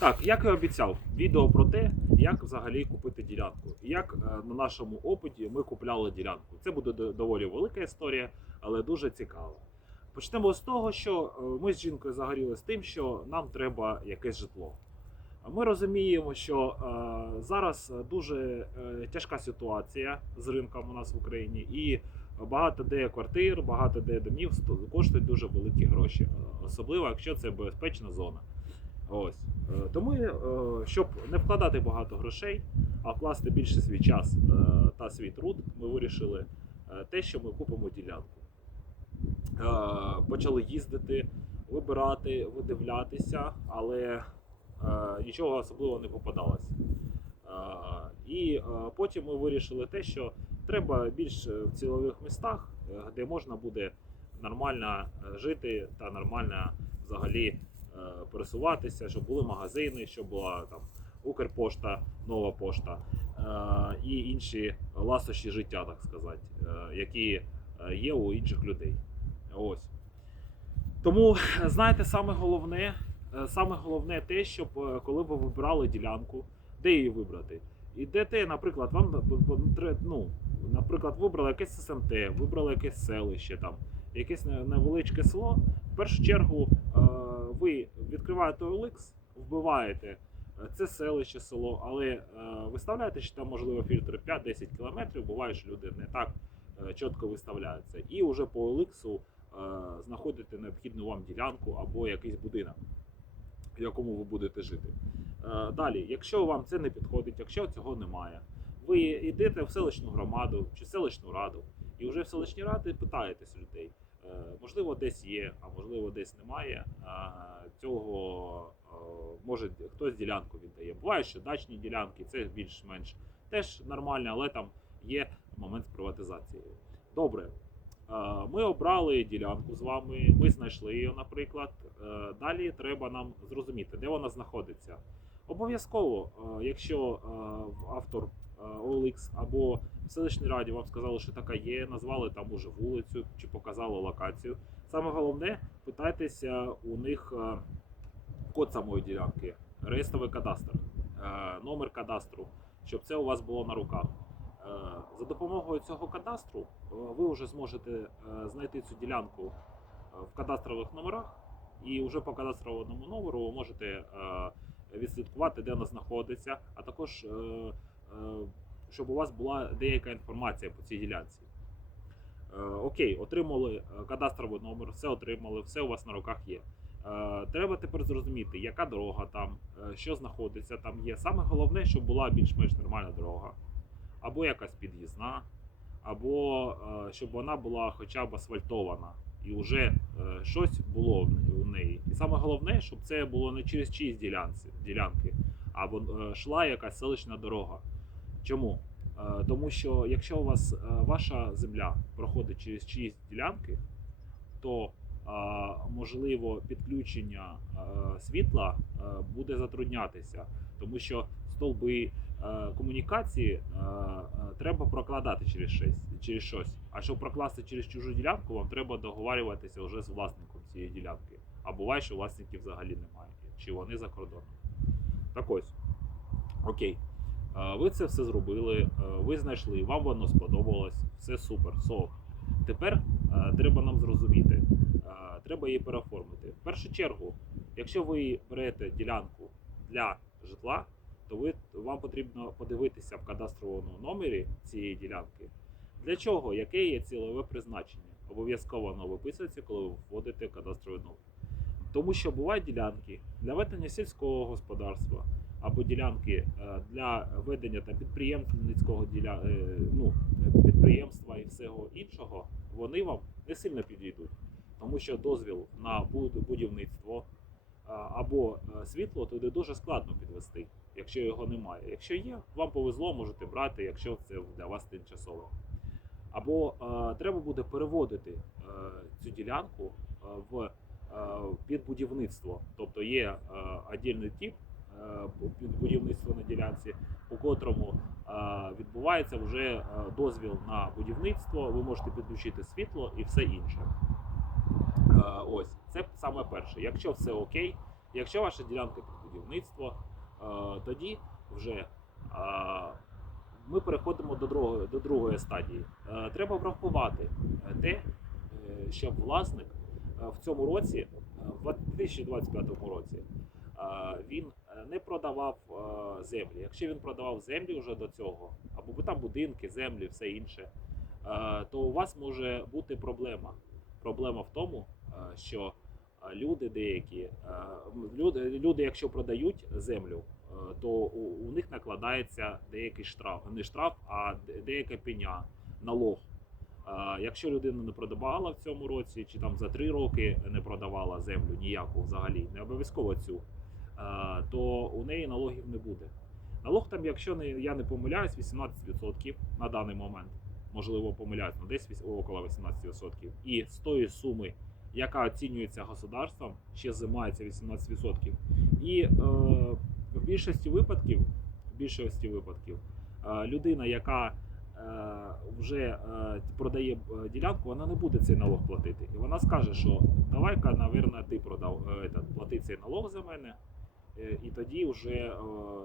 Так, як і обіцяв, відео про те, як взагалі купити ділянку. Як е, на нашому опиті ми купляли ділянку. Це буде доволі велика історія, але дуже цікава. Почнемо з того, що е, ми з жінкою загоріли з тим, що нам треба якесь житло. Ми розуміємо, що е, зараз дуже тяжка ситуація з ринком у нас в Україні, і багато де квартир, багато де домів коштують дуже великі гроші, особливо якщо це безпечна зона. Ось Е, тому, е, щоб не вкладати багато грошей, а вкласти більше свій час е, та свій труд, ми вирішили те, що ми купимо ділянку. Почали їздити, вибирати, видивлятися, але нічого особливого не попадалось. Е, І потім ми вирішили те, що треба більш в цілових містах, де можна буде нормально жити та нормально взагалі пересуватися, щоб були магазини, щоб була там Укрпошта, нова пошта е, і інші ласощі життя, так сказати, е, які е, є у інших людей. Ось. Тому, знаєте, саме головне, е, саме головне те, щоб е, коли ви вибирали ділянку, де її вибрати. Ідете, наприклад, вам ну, наприклад, вибрали якесь СМТ, вибрали якесь селище, там, якесь невеличке село. В першу чергу е, ви відкриваєте OLX, вбиваєте е, це селище, село, але е, виставляєте, що там можливо фільтри 5-10 кілометрів. Буває, що люди не так чітко виставляються. І вже по OLX знаходите необхідну вам ділянку або якийсь будинок, в якому ви будете жити. Далі, якщо вам це не підходить, якщо цього немає, ви йдете в селищну громаду чи селищну раду, і вже в селищній раді питаєтесь людей. Е, Можливо, десь є, а можливо, десь немає. Цього е, може хтось ділянку віддає. Буває, що дачні ділянки це більш-менш теж нормально, але там є момент з приватизацією. Добре. Е, Ми обрали ділянку з вами, ми знайшли її, наприклад. Е, Далі треба нам зрозуміти, де вона знаходиться. Обов'язково, е, якщо е, автор е, OLX або в селищній раді вам сказали, що така є, назвали там уже вулицю чи показали локацію. Саме головне, питайтеся у них е, код самої ділянки, реєстровий кадастр, е, номер кадастру, щоб це у вас було на руках. Е, За допомогою цього кадастру е, ви вже зможете е, знайти цю ділянку е, в кадастрових номерах, і вже по кадастровому номеру ви можете е, відслідкувати, де вона знаходиться, а також е, е, щоб у вас була деяка інформація по цій ділянці. Е, Окей, отримали е, кадастровий номер, все отримали, все у вас на руках є. Е, Треба тепер зрозуміти, яка дорога там, е, що знаходиться там є. Саме головне, щоб була більш-менш нормальна дорога, або якась під'їзна, або е, щоб вона була хоча б асфальтована і вже е, щось було у неї. І саме головне, щоб це було не через чиїсь ділянки, або е, йшла якась селищна дорога. Чому? Е, Тому що якщо у вас е, ваша земля проходить через чиїсь ділянки, то е, можливо підключення світла буде затруднятися, тому що стовби комунікації треба прокладати через щось, через щось. А щоб прокласти через чужу ділянку, вам треба договарюватися вже з власником цієї ділянки. А буває, що власників взагалі немає, чи вони за кордоном. Так ось. Окей. Ви це все зробили, е, ви знайшли, вам воно сподобалось, все супер, сок. Тепер е, треба нам зрозуміти, е, треба її переоформити. В першу чергу, якщо ви берете ділянку для житла, то ви, вам потрібно подивитися в кадастровому номері цієї ділянки. Для чого? Яке є цільове призначення? Обов'язково воно виписується, коли ви вводите кадастровий номер. Тому що бувають ділянки для ведення сільського господарства або ділянки е, для ведення та підприємницького діля... е, ну, підприємства і всього іншого, вони вам не сильно підійдуть, тому що дозвіл на будівництво або е, світло туди дуже складно підвести, якщо його немає. Якщо є, вам повезло, можете брати, якщо це для вас тимчасово. Або е, треба буде переводити е, цю ділянку в е, під будівництво. Тобто є е, отдільний тип будівництво на ділянці, у котрому е, відбувається вже е, дозвіл на будівництво. Ви можете підключити світло і все інше. Е, Ось це саме перше. Якщо все окей, Якщо ваша ділянка під будівництво, е, тоді вже е, ми переходимо до другої, до другої стадії. Е, Треба врахувати е, те, е, щоб власник е, в цьому році, е, в 2025 році, е, він е, не продавав е, землі. Якщо він продавав землі вже до цього, або там будинки, землі, все інше, е, то у вас може бути проблема. Проблема в тому, е, що е, люди деякі, е, люди, люди, якщо продають землю, е, то у, них накладається деякий штраф, не штраф, а де- деяка пеня, налог. Е, Якщо людина не продавала в цьому році, чи там за три роки не продавала землю ніяку взагалі, не обов'язково цю, е, то у неї налогів не буде. Налог там, якщо не, я не помиляюсь, 18% на даний момент. Можливо, помиляюсь, ну десь около 18%. І з тої суми, яка оцінюється государством, ще займається 18%. І е, в більшості випадків, в більшості випадків е, людина, яка е, вже е, продає е, ділянку, вона не буде цей налог платити. І вона скаже, що давай-ка, навірно, ти продав е, плати цей налог за мене. Е, І тоді вже, е,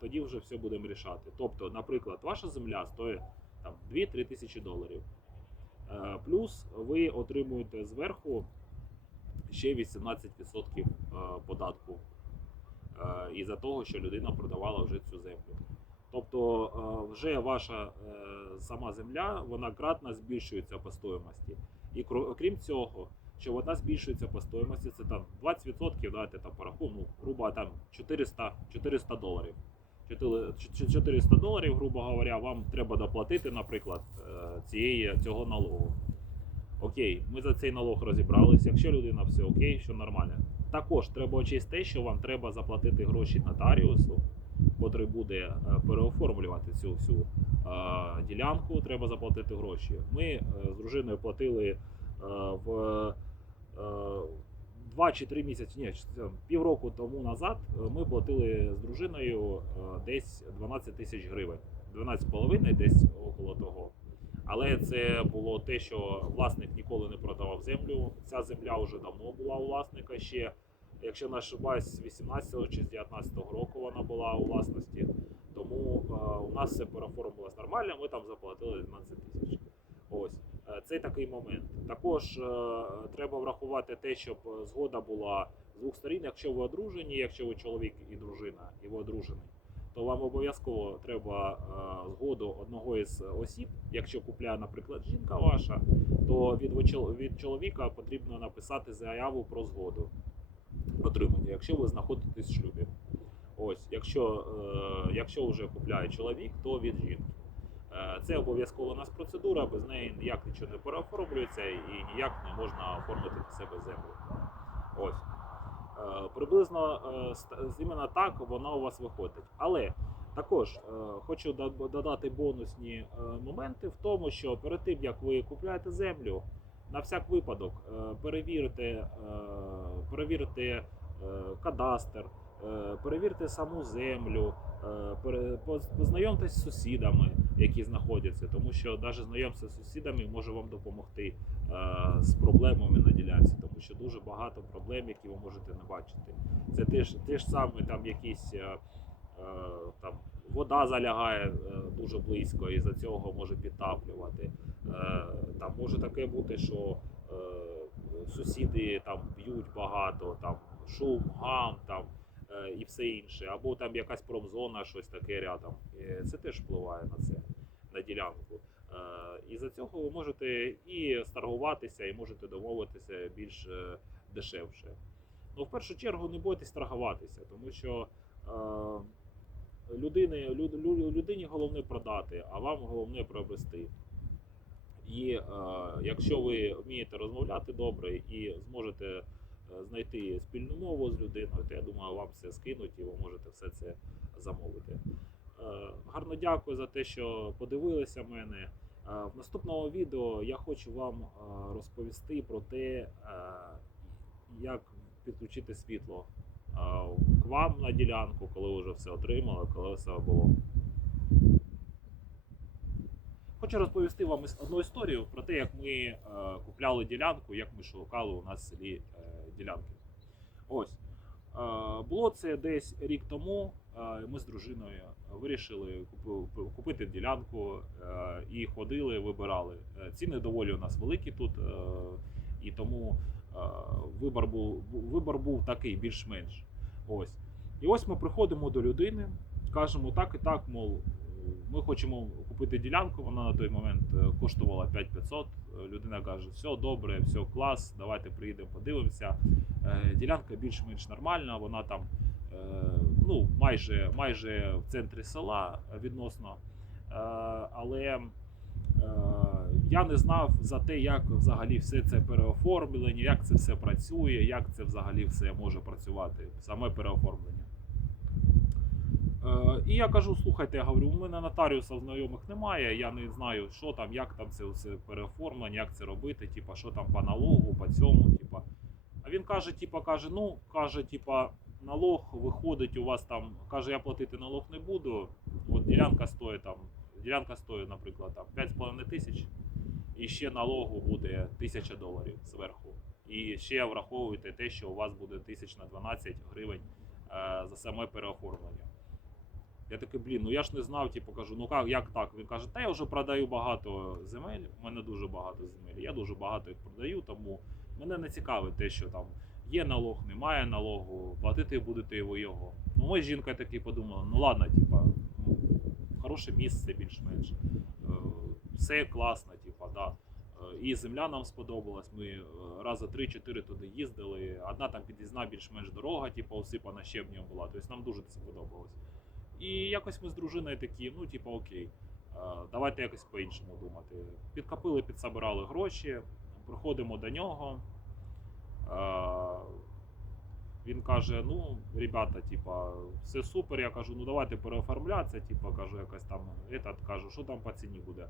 тоді вже все будемо рішати. Тобто, наприклад, ваша земля стоїть там 2-3 тисячі доларів. Е, Плюс ви отримуєте зверху ще 18% е, податку е, із-за того, що людина продавала вже цю землю. Тобто вже ваша сама земля вона кратно збільшується по стоїмості. І окрім цього, що вона збільшується по стоїмості, це там 20%, давайте там по рахунку, ну, грубо там 400, 400 доларів. 400 доларів, грубо говоря, вам треба доплатити, наприклад, е, цієї, цього налогу. Окей, ми за цей налог розібралися. Якщо людина все окей, що нормально. Також треба очесть те, що вам треба заплатити гроші нотаріусу, котрий буде е, переоформлювати цю всю е, ділянку. Треба заплатити гроші. Ми з дружиною платили в е, два чи три місяці, ні, півроку тому назад е, ми платили з дружиною е, десь 12 тисяч гривень. 12,5 десь около того. Але це було те, що власник ніколи не продавав землю. Ця земля вже давно була у власника ще. Якщо не ошибаюсь, з 18 чи з 19 року вона була у власності. Тому е, у нас все переоформилось нормально, ми там заплатили 12 тисяч. Ось Е, це такий момент. Також е, треба врахувати те, щоб е, згода була з двох сторін. Якщо ви одружені, якщо ви чоловік і дружина, і ви одружений, то вам обов'язково треба е, згоду одного із осіб. Якщо купляє, наприклад, жінка ваша, то від, від чоловіка потрібно написати заяву про згоду отримання, якщо ви знаходитесь в шлюбі. Ось, якщо, е, якщо вже купляє чоловік, то від жінки. Е, Це обов'язково у нас процедура, без неї ніяк нічого не переоформлюється і ніяк не можна оформити на себе землю. Ось. Е, Приблизно е, іменно так воно у вас виходить. Але також хочу додати бонусні моменти в тому, що перед тим як ви купляєте землю, на всяк випадок перевірте, перевірте кадастр, перевірте саму землю, е, познайомтесь з сусідами, які знаходяться, тому що навіть знайомство з сусідами може вам допомогти е, з проблемами на ділянці, тому що дуже багато проблем, які ви можете не бачити. Це те ж, те ж саме там якісь е, е, там вода залягає е, дуже близько і за цього може підтаплювати. Е, Там може таке бути, що е, сусіди там б'ють багато, там шум, гам там е, і все інше, або там якась промзона, щось таке рядом. Е, Це теж впливає на це, на ділянку. Е, І за цього ви можете і старгуватися, і можете домовитися більш е, дешевше. Ну, в першу чергу не бойтесь торгуватися, тому що е, людини, люд, людині головне продати, а вам головне приобрести. І е, якщо ви вмієте розмовляти добре і зможете е, знайти спільну мову з людиною, то я думаю, вам все скинуть і ви можете все це замовити. Е, гарно дякую за те, що подивилися мене. Е, в наступному відео я хочу вам е, розповісти про те, е, як підключити світло е, к вам на ділянку, коли вже все отримали, коли все було. Хочу розповісти вам одну історію про те, як ми е, купляли ділянку, як ми шукали у нас в селі е, ділянки. Ось. Е, Було це десь рік тому. Е, Ми з дружиною вирішили купити ділянку е, і ходили, вибирали. Ціни доволі у нас великі тут, і тому вибір був, вибір був такий більш-менш. Ось. І ось ми приходимо до людини, кажемо так і так, мов, ми хочемо купити ділянку. Вона на той момент е, коштувала 5500. Е, Людина каже: все добре, все клас, давайте приїдемо, подивимося. Е, Ділянка більш-менш нормальна, вона там ну, майже, майже в центрі села відносно. Але я не знав за те, як взагалі все це переоформлення, як це все працює, як це взагалі все може працювати, саме переоформлення. Е, І я кажу: слухайте, я говорю, у мене нотаріуса знайомих немає, я не знаю, що там, як там це все переоформлення, як це робити, типа, що там по налогу, по цьому, типа. А він каже, типа, каже, ну, каже, типа, налог виходить у вас там, каже, я платити налог не буду. От ділянка стоїть там, ділянка стоїть, наприклад, там 5,5 тисяч, і ще налогу буде 1000 доларів зверху. І ще враховуйте те, що у вас буде тисяч на 12 гривень е, за саме переоформлення. Я такий, блін, ну я ж не знав, типу, кажу, ну як, як так? Він каже, та я вже продаю багато земель, у мене дуже багато земель, я дуже багато їх продаю, тому мене не цікавить те, що там є налог, немає налогу, платити будете ви його. Ну, ми з жінкою таки подумали, ну ладно, типа, ну, хороше місце більш-менш. Е, Все класно, типа, да. Е, І земля нам сподобалась. Ми е, рази 3-4 туди їздили. Одна там під'їзна більш-менш дорога, типу, осипана щебнем була. Тобто нам дуже це сподобалось. І якось ми з дружиною такі, ну, типу, окей, е, давайте якось по-іншому думати. Підкопили, підсобирали гроші, приходимо до нього. Е, Він каже: ну, ребята, типа, все супер. Я кажу, ну давайте переоформлятися, типа, кажу, якось там, этот, кажу, що там по ціні буде.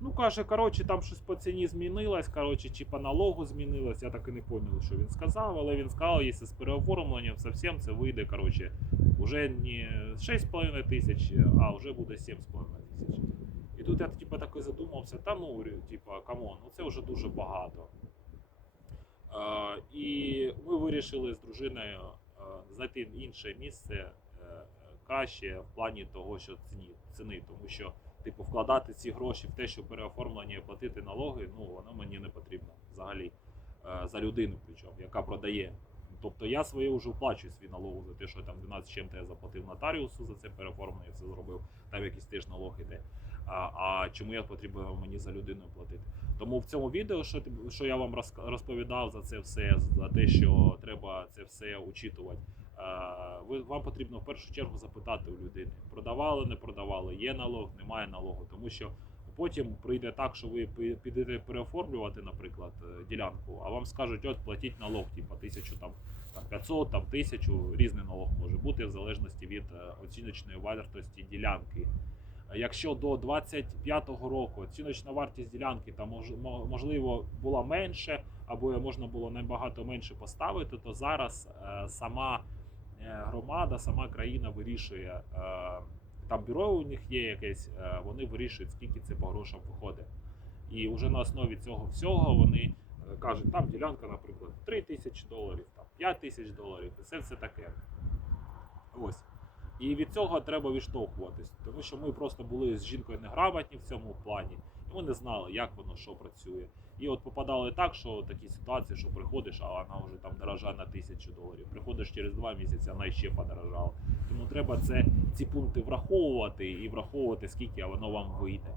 Ну, каже, коротше, там щось по ціні змінилось, коротше, чи по налогу змінилось, я так і не зрозумів, що він сказав, але він сказав, якщо з переоформленням зовсім це вийде, коротше, вже не 6,5 тисяч, а вже буде 7,5 тисяч. І тут я типу, такий задумався, та ну, типа, камон, ну це вже дуже багато. Е, і ми вирішили з дружиною е, знайти інше місце е, краще в плані того, що ціні, ціни, тому що типу, вкладати ці гроші в те, що переоформлення і платити налоги, ну воно мені не потрібно взагалі е, за людину, причому, яка продає. Тобто я своє вже оплачую свій налог за те, що там 12 чим-то я заплатив нотаріусу за це переоформлення, все зробив, там якийсь теж налог іде. А, а чому я потрібно мені за людину платити? Тому в цьому відео, що, що я вам розповідав за це все, за те, що треба це все учитувати, ви, вам потрібно в першу чергу запитати у людини: продавали, не продавали, є налог, немає налогу. Тому що потім прийде так, що ви підете переоформлювати, наприклад, е, ділянку, а вам скажуть, от платіть налог, типу, тисячу там. Там 500, там 1000, різний налог може бути в залежності від е, оціночної вартості ділянки. Е, Якщо до 25-го року оціночна вартість ділянки там мож- можливо була менше, або можна було набагато менше поставити, то зараз е, сама е, громада, сама країна вирішує. е, Там бюро у них є якесь, е, вони вирішують, скільки це по грошам виходить. І вже на основі цього всього вони е, кажуть, там ділянка, наприклад, 3 тисячі доларів, там 5 тисяч доларів, це все таке. Ось. І від цього треба відштовхуватись, тому що ми просто були з жінкою неграмотні в цьому плані, ми не знали, як воно що працює. І от попадали так, що такі ситуації, що приходиш, а вона вже там дорожає на тисячу доларів. Приходиш через два місяці, вона ще подорожала. Тому треба це ці пункти враховувати і враховувати, скільки воно вам вийде.